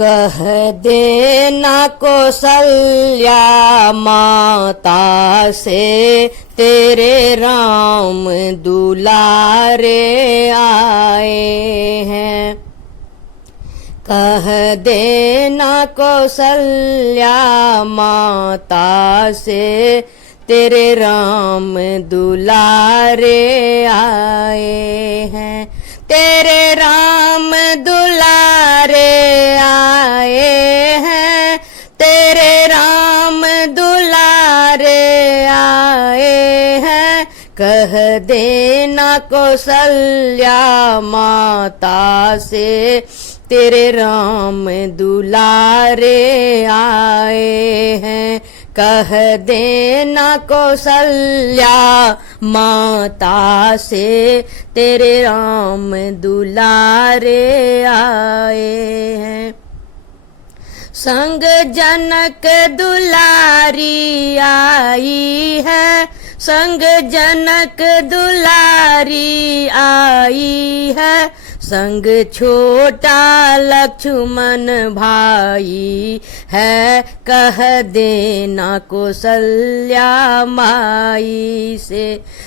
कह देना कौशल्या माता से तेरे राम दुलारे आए हैं। कह देना कौशल्या माता से तेरे राम दुलारे आए हैं। तेरे राम दुलारे आए हैं। तेरे राम दुलारे आए हैं। कह देना कौशल्या माता से तेरे राम दुलारे आए हैं। कह देना कौशल्या माता से तेरे राम दुलारे आए हैं। संग जनक दुलारी आई है। संग जनक दुलारी आई है। संग छोटा लक्ष्मण भाई है। कह देना कौशल्या माई से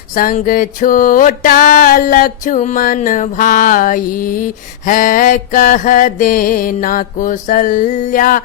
संग छोटा लक्ष्मण भाई है। कह देना कौशल्या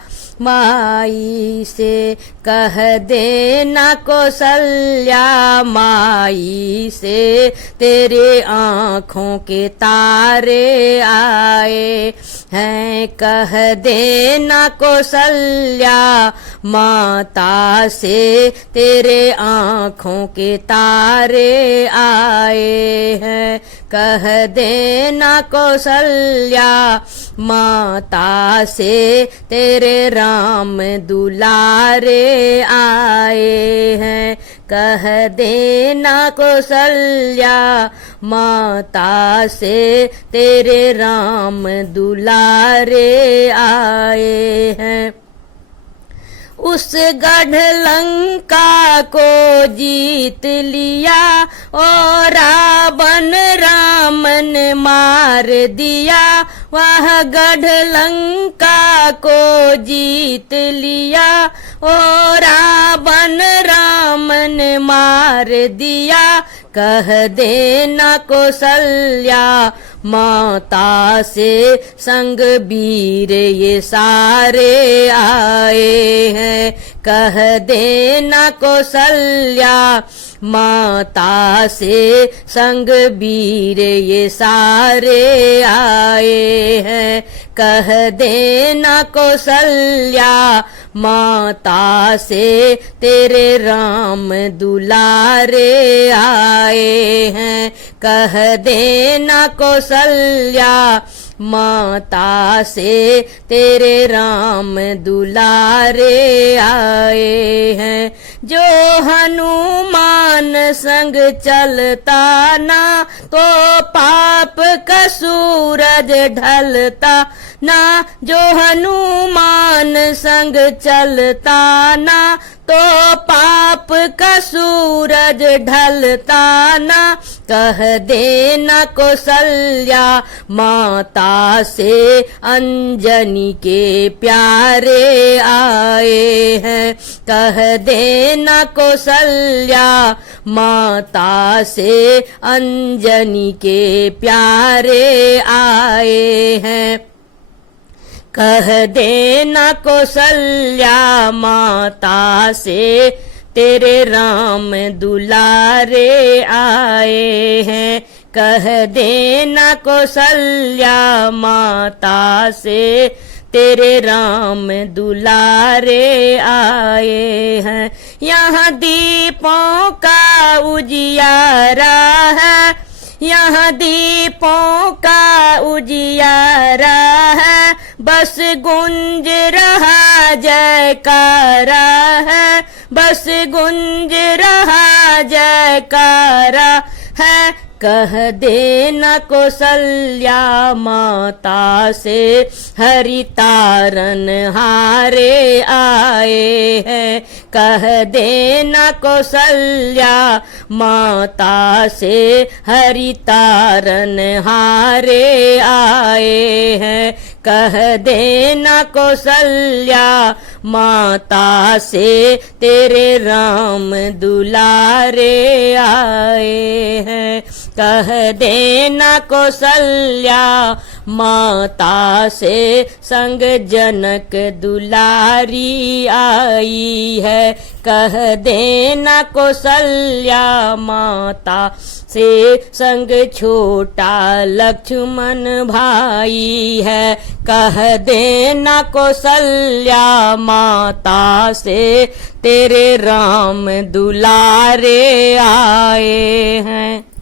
माई से कह देना कौशल्या माई से तेरे आँखों के तारे आए हैं। कह देना कौशल्या माता से तेरे आँखों के तारे आए हैं। कह देना कौशल्या माता से तेरे राम दुलारे आए हैं। कह देना कौशल्या माता से तेरे राम दुलारे आए हैं। उस गढ़ लंका को जीत लिया और रावण राम ने मार दिया। वह गढ़ लंका को जीत लिया और रावण राम ने मार दिया। कह देना कौशल्या माता से संग वीर ये सारे आए हैं। कह देना कौशल्या माता से संग वीर ये सारे आए हैं। कह देना कौशल्या माता से तेरे राम दुलारे आए हैं। कह देना कौशल्या माता से तेरे राम दुलारे आए हैं। जो हनुमान संग चलता ना तो पाप का सूरज ढलता ना। जो हनुमान संग चलता ना तो पाप का सूरज ढलता ना। कह देना कौशल्या माता से अंजनी के प्यारे आए हैं। कह देना कौशल्या माता से अंजनी के प्यारे आए हैं। कह देना कौशल्या माता से तेरे राम दुलारे आए हैं। कह देना कौशल्या माता से तेरे राम दुलारे आए हैं। यहाँ दीपों का उजियारा है। यहाँ दीपों का उजियारा है। बस गूंज रहा जयकारा है। बस गूंज रहा जयकारा है। कह देना कौशल्या माता से हरितारन हारे आए हैं। कह देना कौशल्या माता से हरितारन हारे आए हैं। कह देना कौशल्या माता से तेरे राम दुलारे आए हैं। कह देना कौशल्या माता से संग जनक दुलारी आई है। कह देना कौशल्या माता से संग छोटा लक्ष्मण भाई है। कह देना कौशल्या माता से तेरे राम दुलारे आए हैं।